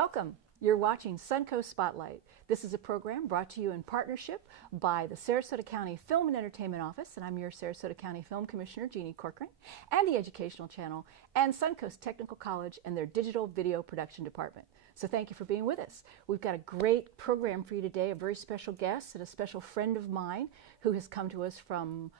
welcome. You're watching Suncoast Spotlight. This is a program brought to you in partnership by the Sarasota County Film and Entertainment Office, and I'm your Sarasota County Film Commissioner, Jeannie Corcoran, and the Educational Channel, and Suncoast Technical College and their Digital Video Production Department. So thank you for being with us. We've got a great program for you today, a very special guest and a special friend of mine who has come to us from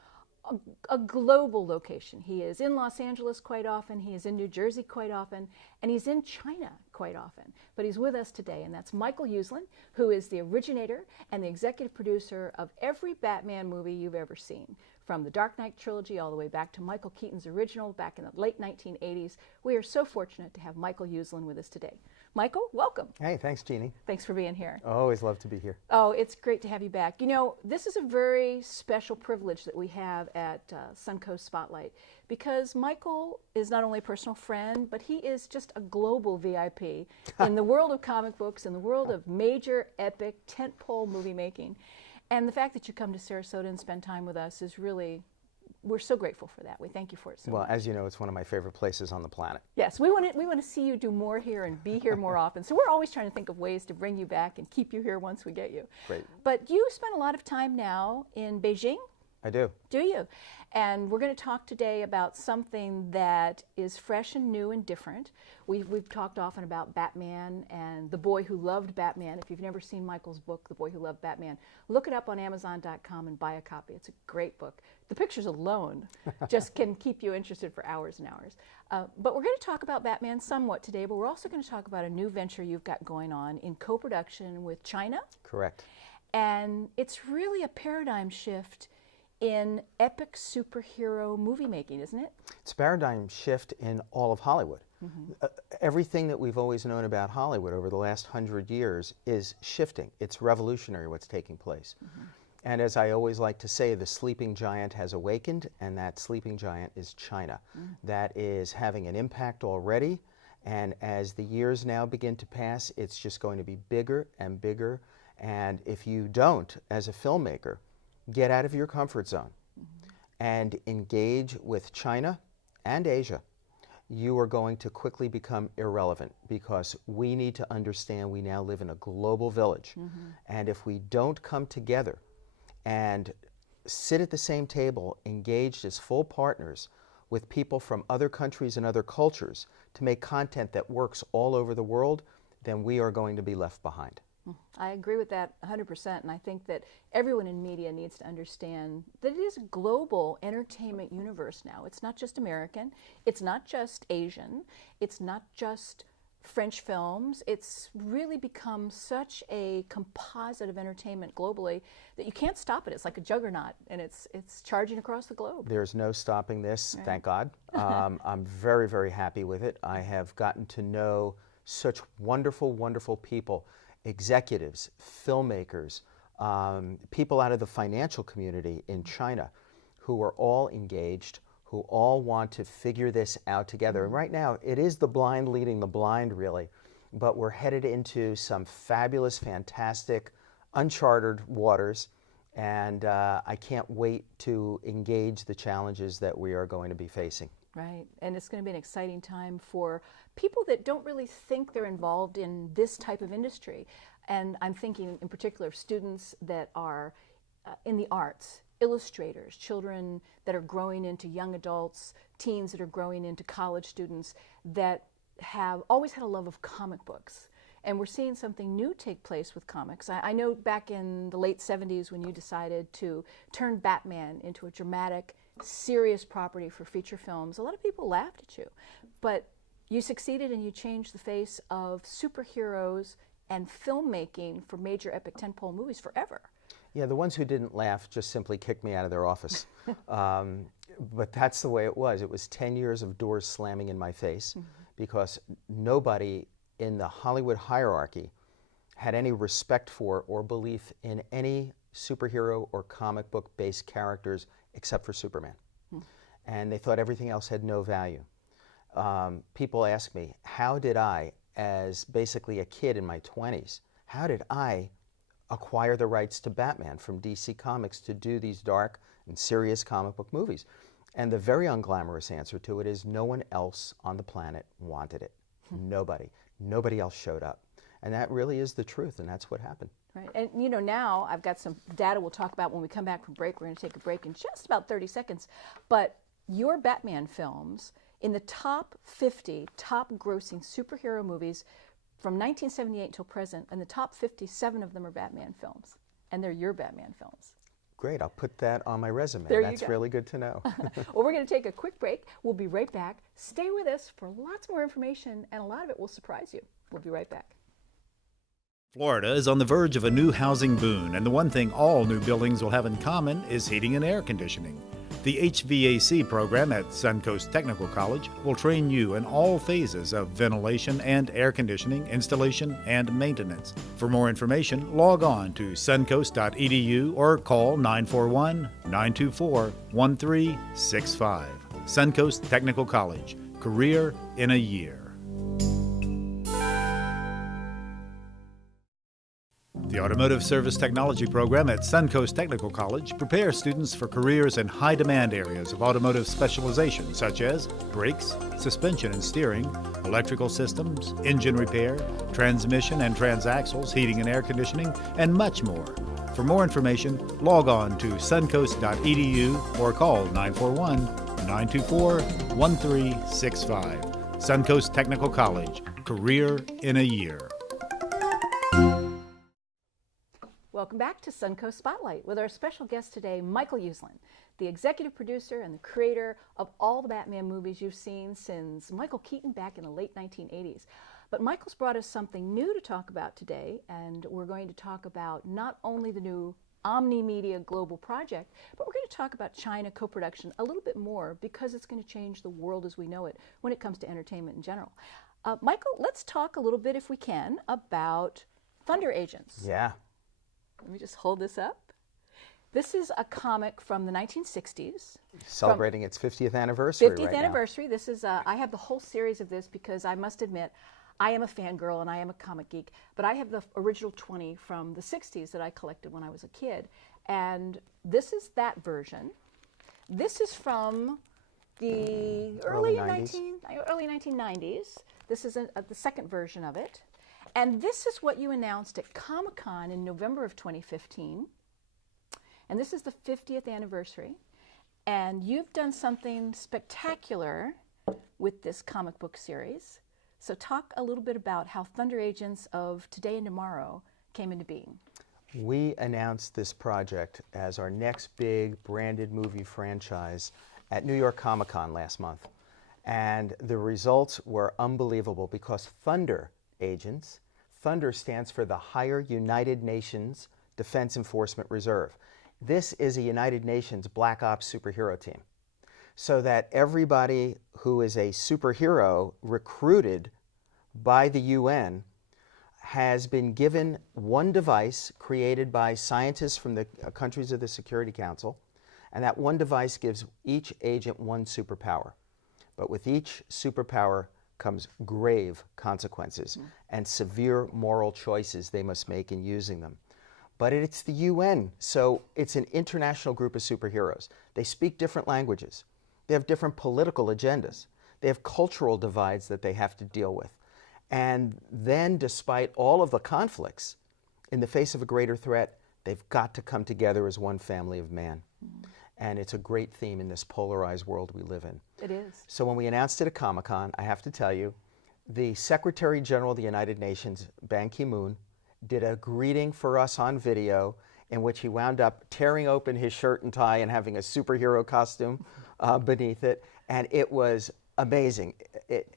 a global location. He is in Los Angeles quite often, he is in New Jersey quite often, and he's in China quite often. But he's with us today, and that's Micheal Uslan, who is the originator and the executive producer of every Batman movie you've ever seen. From the Dark Knight trilogy all the way back to Michael Keaton's original back in the late 1980s. We are so fortunate to have Micheal Uslan with us today. Micheal, welcome. Hey, thanks, Jeannie. Thanks for being here. Always love to be here. Oh, it's great to have you back. You know, this is a very special privilege that we have at Suncoast Spotlight because Micheal is not only a personal friend, but he is just a global VIP in the world of comic books, in the world of major, epic, tentpole movie making. And the fact that you come to Sarasota and spend time with us is really, we're so grateful for that. We thank you for it so much. Well, as you know, it's one of my favorite places on the planet. Yes, we want to see you do more here and be here more often. So we're always trying to think of ways to bring you back and keep you here once we get you. Great. But you spend a lot of time now in Beijing. I do. Do you? And we're going to talk today about something that is fresh and new and different. We've talked often about Batman and The Boy Who Loved Batman. If you've never seen Michael's book, The Boy Who Loved Batman, look it up on Amazon.com and buy a copy. It's a great book. The pictures alone just can keep you interested for hours and hours. But we're going to talk about Batman somewhat today, but we're also going to talk about a new venture you've got going on in co-production with China. Correct. And it's really a paradigm shift in epic superhero movie making, isn't it? It's a paradigm shift in all of Hollywood. Everything that we've always known about Hollywood over the last 100 years is shifting. It's revolutionary what's taking place. And as I always like to say, the sleeping giant has awakened, and that sleeping giant is China. That is having an impact already, and as the years now begin to pass, it's just going to be bigger and bigger. And if you don't, as a filmmaker, get out of your comfort zone and engage with China and Asia, you are going to quickly become irrelevant because we need to understand we now live in a global village. And if we don't come together and sit at the same table, engaged as full partners with people from other countries and other cultures to make content that works all over the world, then we are going to be left behind. I agree with that 100%, and I think that everyone in media needs to understand that it is a global entertainment universe now. It's not just American, it's not just Asian, it's not just French films. It's really become such a composite of entertainment globally that you can't stop it. It's like a juggernaut, and it's charging across the globe. There's no stopping this, Right. Thank God. I'm very, very happy with it. I have gotten to know such wonderful, wonderful people, executives, filmmakers, people out of the financial community in China who are all engaged, who all want to figure this out together. And right now, it is the blind leading the blind, really, but we're headed into some fabulous, fantastic, uncharted waters, and I can't wait to engage the challenges that we are going to be facing. Right, and it's going to be an exciting time for people that don't really think they're involved in this type of industry. And I'm thinking in particular of students that are in the arts, illustrators, children that are growing into young adults, teens that are growing into college students that have always had a love of comic books. And we're seeing something new take place with comics. I know back in the late 70s when you decided to turn Batman into a dramatic, serious property for feature films, a lot of people laughed at you. But you succeeded and you changed the face of superheroes and filmmaking for major epic tentpole movies forever. Yeah, the ones who didn't laugh just simply kicked me out of their office. But that's the way it was. It was 10 years of doors slamming in my face because nobody in the Hollywood hierarchy had any respect for or belief in any superhero or comic book based characters except for Superman. And they thought everything else had no value. People ask me, how did I, as basically a kid in my 20s, how did I acquire the rights to Batman from DC Comics to do these dark and serious comic book movies? And the very unglamorous answer to it is no one else on the planet wanted it. Nobody. Nobody else showed up. And that really is the truth, and that's what happened. Right. And now I've got some data we'll talk about when we come back from break. We're going to take a break in just about 30 seconds. But your Batman films, in the top 50 top grossing superhero movies from 1978 till present, and the top 57 of them are Batman films. And they're your Batman films. Great, I'll put that on my resume. There you That's go. really good to know. Well, we're going to take a quick break. We'll be right back. Stay with us for lots more information, and a lot of it will surprise you. We'll be right back. Florida is on the verge of a new housing boom, and the one thing all new buildings will have in common is heating and air conditioning. The HVAC program at Suncoast Technical College will train you in all phases of ventilation and air conditioning, installation, and maintenance. For more information, log on to suncoast.edu or call 941-924-1365. Suncoast Technical College, career in a year. The Automotive Service Technology program at Suncoast Technical College prepares students for careers in high-demand areas of automotive specialization, such as brakes, suspension and steering, electrical systems, engine repair, transmission and transaxles, heating and air conditioning, and much more. For more information, log on to suncoast.edu or call 941-924-1365. Suncoast Technical College, career in a year. Welcome back to Suncoast Spotlight with our special guest today, Micheal Uslan, the executive producer and the creator of all the Batman movies you've seen since Michael Keaton back in the late 1980s. But Michael's brought us something new to talk about today, and we're going to talk about not only the new Omni-Media Global Project, but we're going to talk about China co-production a little bit more because it's going to change the world as we know it when it comes to entertainment in general. Michael, let's talk a little bit, if we can, about Thunder Agents. Yeah. Let me just hold this up. This is a comic from the 1960s. Celebrating its 50th anniversary 50th right anniversary. This is, I have the whole series of this because I must admit, I am a fangirl and I am a comic geek, but I have the original 20 from the 60s that I collected when I was a kid. And this is that version. This is from the early 1990s. This is the second version of it. And this is what you announced at Comic-Con in November of 2015. And this is the 50th anniversary. And you've done something spectacular with this comic book series. So talk a little bit about how Thunder Agents of Today and Tomorrow came into being. We announced this project as our next big branded movie franchise at New York Comic-Con last month. And the results were unbelievable because Thunder Agents, Thunder stands for the Higher United Nations Defense Enforcement Reserve. This is a United Nations Black Ops superhero team. So that everybody who is a superhero recruited by the UN has been given one device created by scientists from the countries of the Security Council, and that one device gives each agent one superpower. But with each superpower comes grave consequences and severe moral choices they must make in using them. But it's the UN, so it's an international group of superheroes. They speak different languages. They have different political agendas. They have cultural divides that they have to deal with. And then, despite all of the conflicts, in the face of a greater threat, they've got to come together as one family of man. And it's a great theme in this polarized world we live in. It is. So when we announced it at Comic-Con, I have to tell you, the Secretary General of the United Nations, Ban Ki-moon, did a greeting for us on video in which he wound up tearing open his shirt and tie and having a superhero costume beneath it. And it was amazing,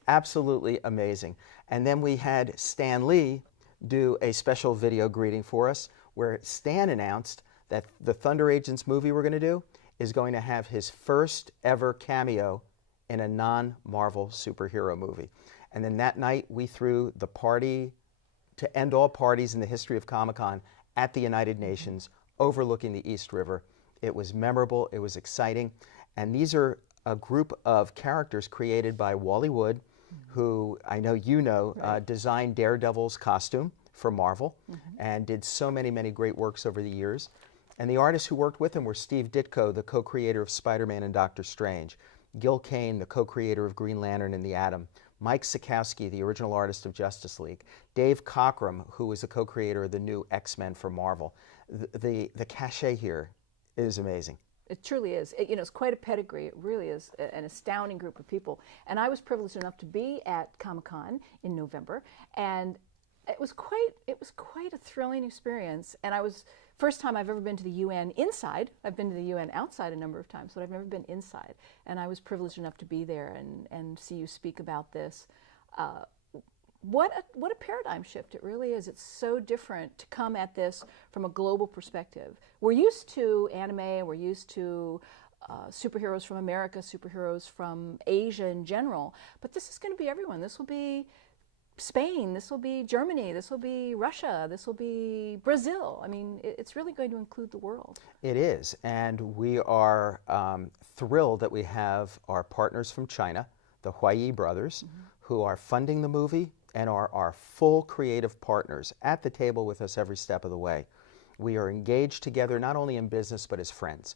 absolutely amazing. And then we had Stan Lee do a special video greeting for us where Stan announced that the Thunder Agents movie we're going to do is going to have his first ever cameo in a non-Marvel superhero movie. And then that night we threw the party to end all parties in the history of Comic-Con at the United Nations overlooking the East River. It was memorable, it was exciting, and these are a group of characters created by Wally Wood, who I know you know designed Daredevil's costume for Marvel and did so many, many great works over the years. And the artists who worked with him were Steve Ditko, the co-creator of Spider-Man and Doctor Strange, Gil Kane, the co-creator of Green Lantern and the Atom, Mike Sikowski, the original artist of Justice League, Dave Cockrum, who was the co-creator of the new X-Men for Marvel. The cachet here is amazing. It truly is. It's quite a pedigree. It really is an astounding group of people. And I was privileged enough to be at Comic-Con in November, and it was quite a thrilling experience. And first time I've ever been to the UN inside. I've been to the UN outside a number of times, but I've never been inside. And I was privileged enough to be there and see you speak about this. What a paradigm shift it really is. It's so different to come at this from a global perspective. We're used to anime, we're used to superheroes from America, superheroes from Asia in general, but this is going to be everyone. This will be Spain, this will be Germany, this will be Russia, this will be Brazil. I mean, it's really going to include the world. It is, and we are thrilled that we have our partners from China, the Huayi brothers, who are funding the movie and are our full creative partners at the table with us every step of the way. We are engaged together not only in business but as friends,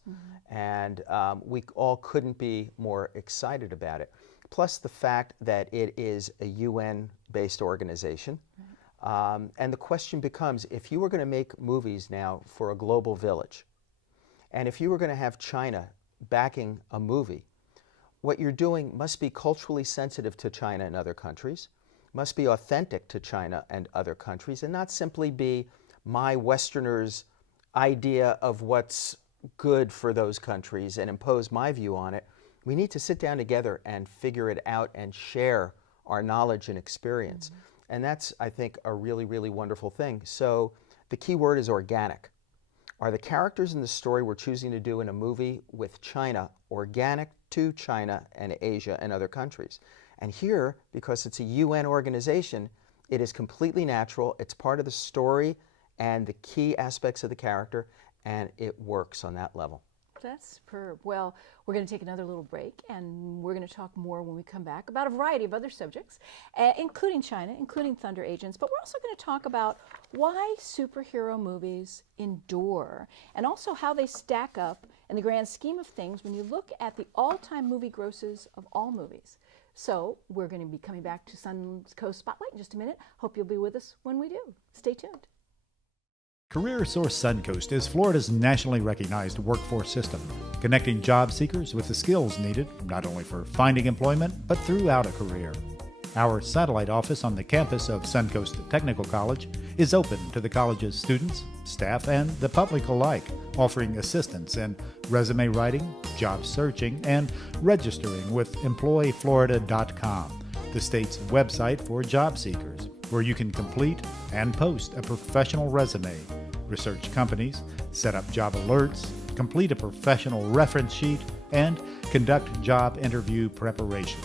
and we all couldn't be more excited about it. Plus the fact that it is a UN-based organization. And the question becomes, if you were going to make movies now for a global village, and if you were going to have China backing a movie, what you're doing must be culturally sensitive to China and other countries, must be authentic to China and other countries, and not simply be my Westerners' idea of what's good for those countries and impose my view on it. We need to sit down together and figure it out and share our knowledge and experience. And that's, I think, a really, really wonderful thing. So the key word is organic. Are the characters in the story we're choosing to do in a movie with China organic to China and Asia and other countries? And here, because it's a UN organization, it is completely natural. It's part of the story and the key aspects of the character, and it works on that level. That's superb. Well, we're going to take another little break, and we're going to talk more when we come back about a variety of other subjects, including China, including Thunder Agents, but we're also going to talk about why superhero movies endure, and also how they stack up in the grand scheme of things when you look at the all-time movie grosses of all movies. So we're going to be coming back to Suncoast Spotlight in just a minute. Hope you'll be with us when we do. Stay tuned. Career Source Suncoast is Florida's nationally recognized workforce system, connecting job seekers with the skills needed not only for finding employment, but throughout a career. Our satellite office on the campus of Suncoast Technical College is open to the college's students, staff, and the public alike, offering assistance in resume writing, job searching, and registering with EmployFlorida.com, the state's website for job seekers, where you can complete and post a professional resume, research companies, set up job alerts, complete a professional reference sheet, and conduct job interview preparation.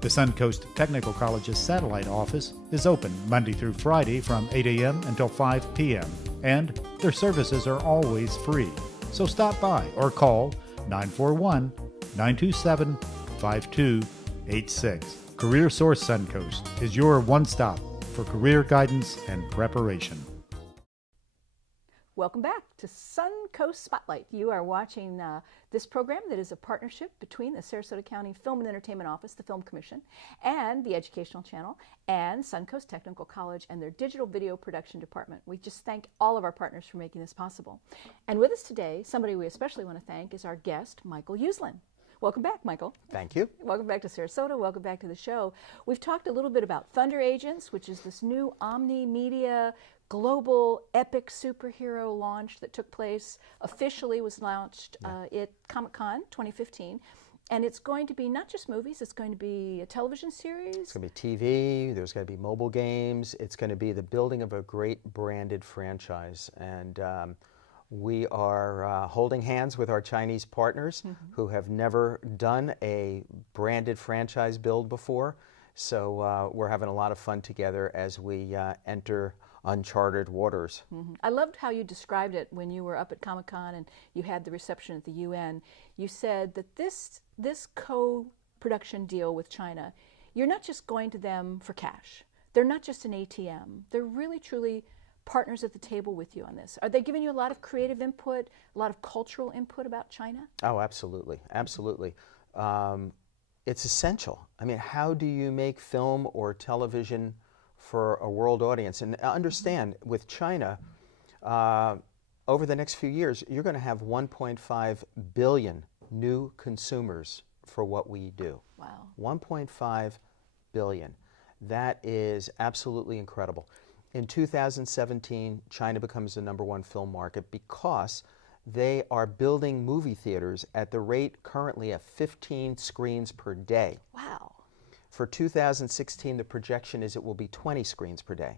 The Suncoast Technical College's satellite office is open Monday through Friday from 8 a.m. until 5 p.m., and their services are always free. So stop by or call 941-927-5286. Career Source Suncoast is your one-stop for career guidance and preparation. Welcome back to Suncoast Spotlight. You are watching this program that is a partnership between the Sarasota County Film and Entertainment Office, the Film Commission, and the Educational Channel, and Suncoast Technical College and their digital video production department. We just thank all of our partners for making this possible. And with us today, somebody we especially want to thank is our guest, Micheal Uslan. Welcome back, Micheal. Thank you. Welcome back to Sarasota. Welcome back to the show. We've talked a little bit about Thunder Agents, which is this new omni-media global epic superhero launch that took place, officially was launched at Comic-Con 2015. And it's going to be not just movies, it's going to be a television series. It's going to be TV, there's going to be mobile games, it's going to be the building of a great branded franchise. And we are holding hands with our Chinese partners who have never done a branded franchise build before. So we're having a lot of fun together as we enter uncharted waters. I loved how you described it when you were up at Comic-Con and you had the reception at the UN. You said that this co-production deal with China, you're not just going to them for cash. They're not just an ATM. They're really, truly partners at the table with you on this. Are they giving you a lot of creative input, a lot of cultural input about China? Oh, absolutely, absolutely. it's essential. I mean, how do you make film or television for a world audience? And understand, with China, over the next few years, you're going to have 1.5 billion new consumers for what we do. Wow. 1.5 billion. That is absolutely incredible. In 2017, China becomes the #1 film market because they are building movie theaters at the rate currently of 15 screens per day. Wow. For 2016, the projection is it will be 20 screens per day.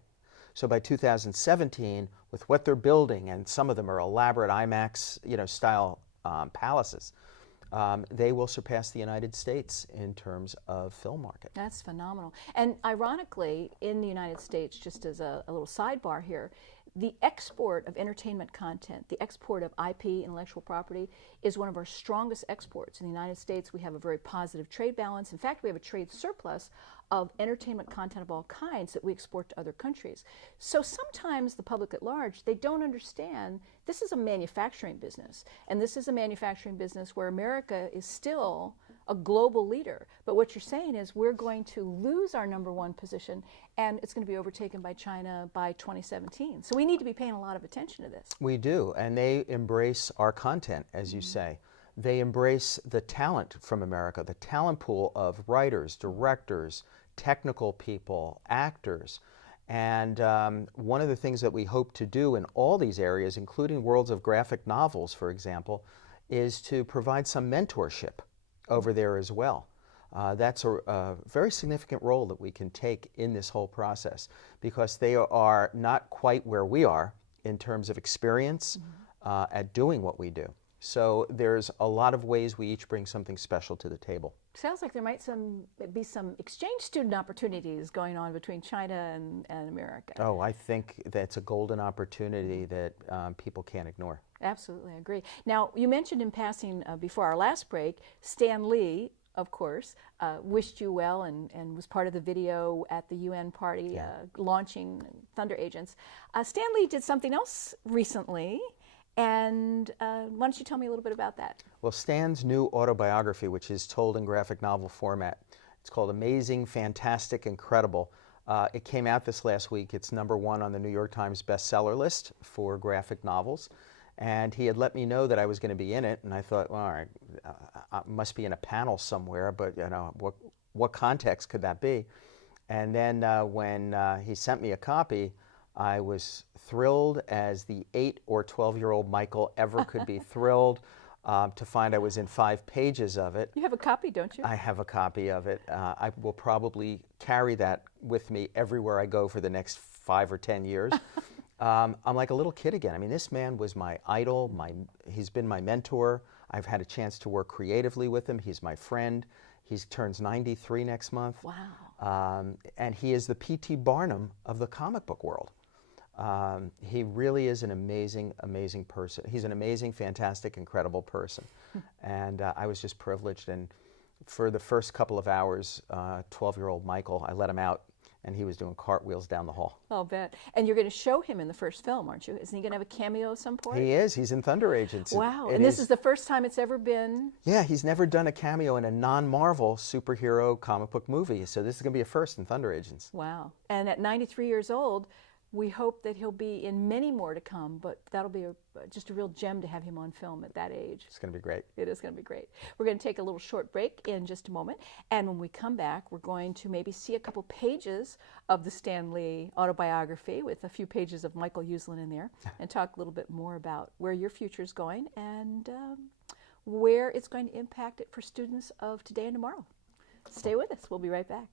So by 2017, with what they're building, and some of them are elaborate IMAX, style palaces, they will surpass the United States in terms of film market. That's phenomenal. And ironically, in the United States, just as a little sidebar here, the export of entertainment content, the export of IP, intellectual property, is one of our strongest exports. In the United States, we have a very positive trade balance. In fact, we have a trade surplus of entertainment content of all kinds that we export to other countries. So sometimes the public at large, they don't understand this is a manufacturing business. And this is a manufacturing business where America is still a global leader. But what you're saying is we're going to lose our #1 position, and it's going to be overtaken by China by 2017. So we need to be paying a lot of attention to this. We do, and they embrace our content, as you say. They embrace the talent from America, the talent pool of writers, directors, technical people, actors. And one of the things that we hope to do in all these areas, including worlds of graphic novels, for example, is to provide some mentorship over there as well. That's a very significant role that we can take in this whole process, because they are not quite where we are in terms of experience at doing what we do. So there's a lot of ways we each bring something special to the table. Sounds like there might be some exchange student opportunities going on between China and America. Oh, I think that's a golden opportunity that people can't ignore. Absolutely, I agree. Now, you mentioned in passing before our last break, Stan Lee, of course, wished you well and was part of the video at the UN party launching Thunder Agents. Stan Lee did something else recently, and why don't you tell me a little bit about that? Well, Stan's new autobiography, which is told in graphic novel format, it's called Amazing, Fantastic, Incredible. It came out this last week. It's #1 on the New York Times bestseller list for graphic novels. And he had let me know that I was going to be in it, and I thought, well, all right, I must be in a panel somewhere, but what context could that be? And then when he sent me a copy, I was thrilled as the 8 or 12-year-old Micheal ever could be thrilled to find I was in 5 pages of it. You have a copy, don't you? I have a copy of it. I will probably carry that with me everywhere I go for the next 5 or 10 years. I'm like a little kid again. I mean, this man was my idol. He's been my mentor. I've had a chance to work creatively with him. He's my friend. He turns 93 next month. Wow. And he is the P.T. Barnum of the comic book world. He really is an amazing, amazing person. He's an amazing, fantastic, incredible person. And I was just privileged. And for the first couple of hours, 12-year-old Micheal, I let him out, and he was doing cartwheels down the hall. I'll bet. And you're going to show him in the first film, aren't you? Isn't he going to have a cameo at some point? He is. He's in Thunder Agents. Wow. And this is the first time it's ever been? Yeah, he's never done a cameo in a non-Marvel superhero comic book movie. So this is going to be a first in Thunder Agents. Wow. And at 93 years old, we hope that he'll be in many more to come, but that'll be just a real gem to have him on film at that age. It's going to be great. It is going to be great. We're going to take a little short break in just a moment, and when we come back, we're going to maybe see a couple pages of the Stan Lee autobiography with a few pages of Micheal Uslan in there, and talk a little bit more about where your future is going and where it's going to impact it for students of today and tomorrow. Stay with us. We'll be right back.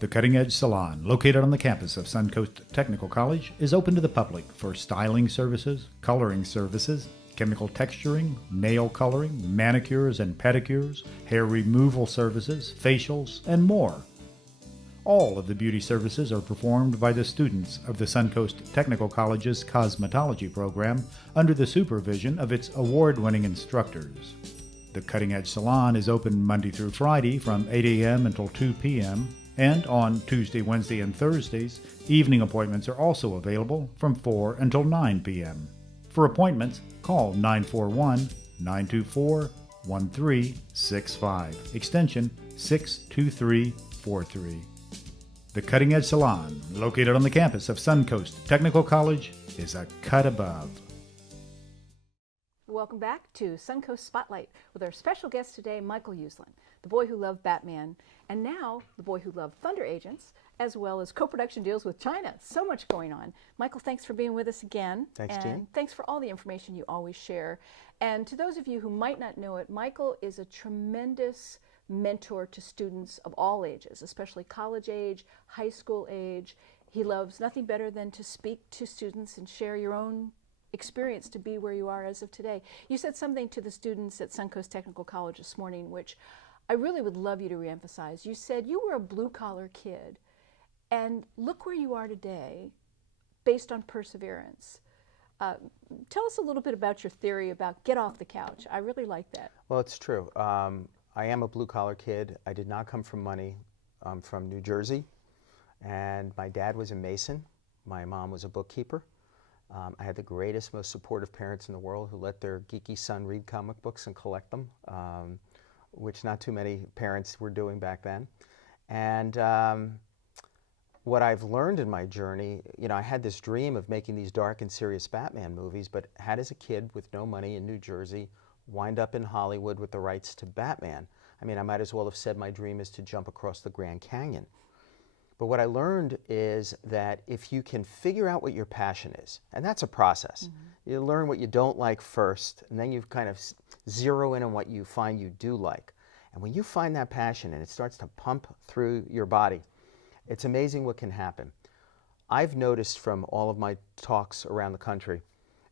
The Cutting Edge Salon, located on the campus of Suncoast Technical College, is open to the public for styling services, coloring services, chemical texturing, nail coloring, manicures and pedicures, hair removal services, facials, and more. All of the beauty services are performed by the students of the Suncoast Technical College's cosmetology program under the supervision of its award-winning instructors. The Cutting Edge Salon is open Monday through Friday from 8 a.m. until 2 p.m., and on Tuesday, Wednesday, and Thursdays, evening appointments are also available from 4 until 9 p.m. For appointments, call 941-924-8255 1365, extension 62343. The Cutting Edge Salon, located on the campus of Suncoast Technical College, is a cut above. Welcome back to Suncoast Spotlight with our special guest today, Micheal Uslan, the boy who loved Batman, and now the boy who loved Thunder Agents, as well as co-production deals with China. So much going on. Micheal, thanks for being with us again. Thanks, and Jean. thanks for all the information you always share. And to those of you who might not know it, Micheal is a tremendous mentor to students of all ages, especially college age, high school age. He loves nothing better than to speak to students and share your own experience to be where you are as of today. You said something to the students at Suncoast Technical College this morning, which I really would love you to reemphasize. You said you were a blue-collar kid, and look where you are today based on perseverance. Tell us a little bit about your theory about get off the couch. I really like that. Well, it's true. I am a blue-collar kid. I did not come from money. I'm from New Jersey, and my dad was a mason. My mom was a bookkeeper. I had the greatest, most supportive parents in the world who let their geeky son read comic books and collect them, which not too many parents were doing back then. And what I've learned in my journey, you know, I had this dream of making these dark and serious Batman movies, but had as a kid with no money in New Jersey, wind up in Hollywood with the rights to Batman. I mean, I might as well have said my dream is to jump across the Grand Canyon. But what I learned is that if you can figure out what your passion is, and that's a process. You learn what you don't like first, and then you kind of zero in on what you find you do like. And when you find that passion and it starts to pump through your body, it's amazing what can happen. I've noticed from all of my talks around the country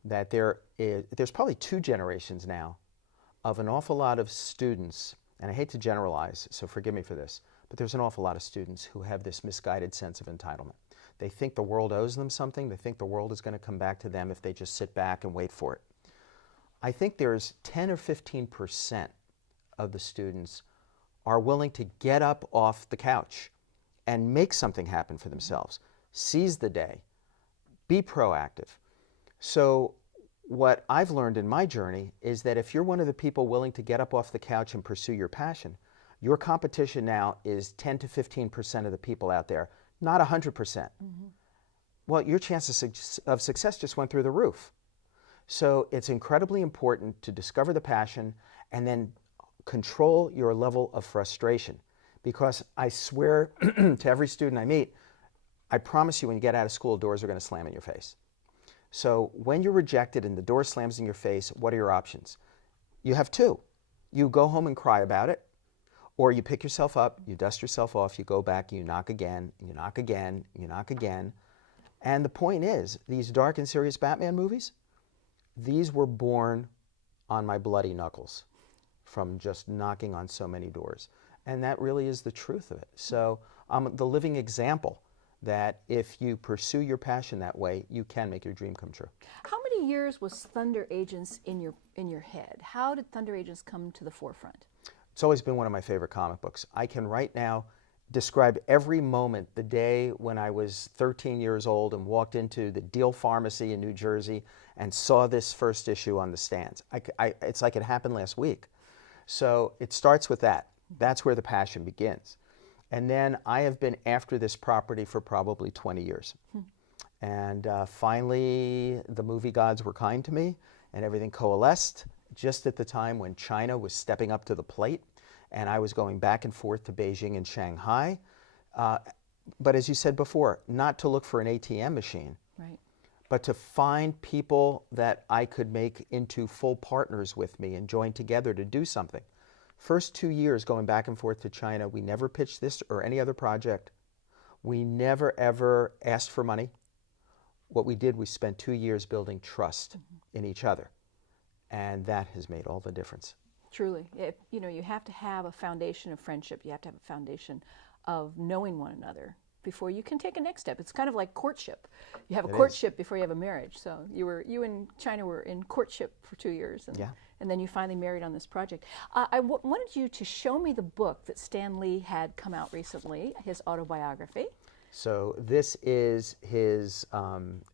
that there's probably 2 generations now of an awful lot of students, and I hate to generalize, so forgive me for this, but there's an awful lot of students who have this misguided sense of entitlement. They think the world owes them something. They think the world is going to come back to them if they just sit back and wait for it. I think there's 10 or 15% of the students are willing to get up off the couch and make something happen for themselves, seize the day, be proactive. So what I've learned in my journey is that if you're one of the people willing to get up off the couch and pursue your passion, your competition now is 10 to 15% of the people out there, not 100%. Well, your chances of success just went through the roof. So it's incredibly important to discover the passion and then control your level of frustration. Because I swear to every student I meet, I promise you when you get out of school, doors are going to slam in your face. So when you're rejected and the door slams in your face, what are your options? You have 2. You go home and cry about it, or you pick yourself up, you dust yourself off, you go back, you knock again, you knock again, you knock again. And the point is, these dark and serious Batman movies, these were born on my bloody knuckles from just knocking on so many doors. And that really is the truth of it. So I'm the living example that if you pursue your passion that way, you can make your dream come true. How many years was Thunder Agents in your head? How did Thunder Agents come to the forefront? It's always been one of my favorite comic books. I can right now describe every moment, the day when I was 13 years old and walked into the Deal Pharmacy in New Jersey and saw this first issue on the stands. It's like it happened last week. So it starts with that. That's where the passion begins. And then I have been after this property for probably 20 years. And finally, the movie gods were kind to me and everything coalesced just at the time when China was stepping up to the plate and I was going back and forth to Beijing and Shanghai. But as you said before, not to look for an ATM machine, Right. but to find people that I could make into full partners with me and join together to do something. First 2 years going back and forth to China, we never pitched this or any other project. We never ever asked for money. What we did, we spent 2 years building trust in each other. And that has made all the difference. Truly. You have to have a foundation of friendship. You have to have a foundation of knowing one another before you can take a next step. It's kind of like courtship. You have a courtship before you have a marriage. So you and China were in courtship for 2 years. And then you finally married on this project. I wanted you to show me the book that Stan Lee had come out recently, his autobiography. So this is his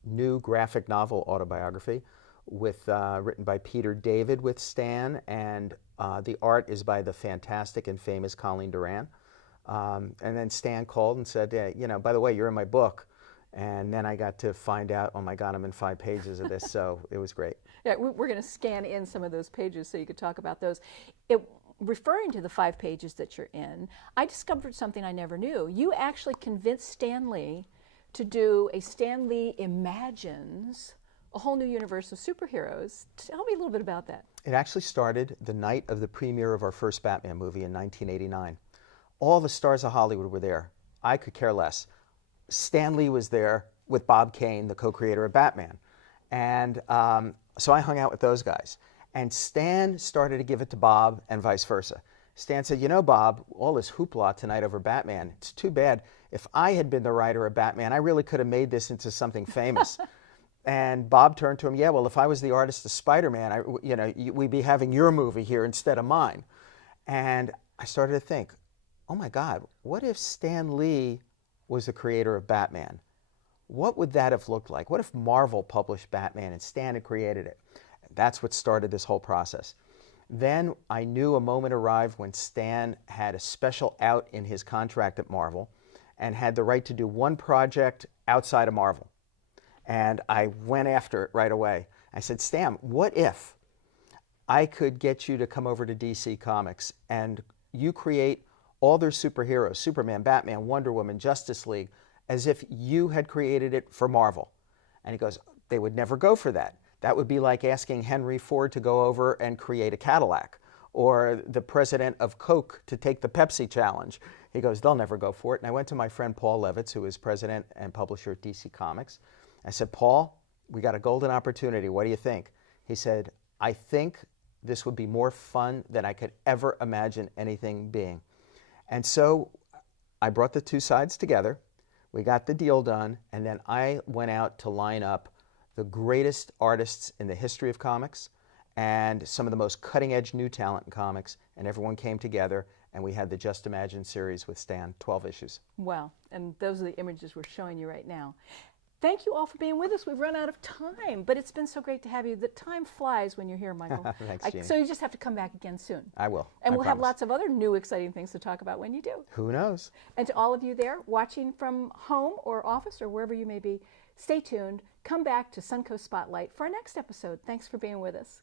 new graphic novel autobiography written by Peter David with Stan and The art is by the fantastic and famous Colleen Duran. And then Stan called and said, you know, by the way, you're in my book. And then I got to find out, oh my God, I'm in 5 pages of this, so it was great. Yeah, we're going to scan in some of those pages so you could talk about those. Referring to the 5 pages that you're in, I discovered something I never knew. You actually convinced Stan Lee to do a Stan Lee Imagines, a whole new universe of superheroes. Tell me a little bit about that. It actually started the night of the premiere of our first Batman movie in 1989. All the stars of Hollywood were there. I could care less. Stan Lee was there with Bob Kane, the co-creator of Batman. And so I hung out with those guys. And Stan started to give it to Bob and vice versa. Stan said, you know, Bob, all this hoopla tonight over Batman, it's too bad. If I had been the writer of Batman, I really could have made this into something famous. And Bob turned to him, yeah, well, if I was the artist of Spider-Man, we'd be having your movie here instead of mine. And I started to think, oh my God, what if Stan Lee was the creator of Batman? What would that have looked like? What if Marvel published Batman and Stan had created it? That's what started this whole process. Then I knew a moment arrived when Stan had a special out in his contract at Marvel and had the right to do one project outside of Marvel. And I went after it right away. I said, Stan, what if I could get you to come over to DC Comics and you create all their superheroes, Superman, Batman, Wonder Woman, Justice League, as if you had created it for Marvel? And he goes, they would never go for that. That would be like asking Henry Ford to go over and create a Cadillac, or the president of Coke to take the Pepsi challenge. He goes, they'll never go for it. And I went to my friend Paul Levitz, who is president and publisher at DC Comics. I said, Paul, we got a golden opportunity. What do you think? He said, I think this would be more fun than I could ever imagine anything being. And so I brought the 2 sides together. We got the deal done, and then I went out to line up the greatest artists in the history of comics and some of the most cutting-edge new talent in comics, and everyone came together, and we had the Just Imagine series with Stan, 12 issues. Wow, and those are the images we're showing you right now. Thank you all for being with us. We've run out of time, but it's been so great to have you. The time flies when you're here, Michael. Thanks, Jeannie. So you just have to come back again soon. I will. And we'll promise. have lots of other new exciting things to talk about when you do. Who knows? And to all of you there watching from home or office or wherever you may be, stay tuned. Come back to Suncoast Spotlight for our next episode. Thanks for being with us.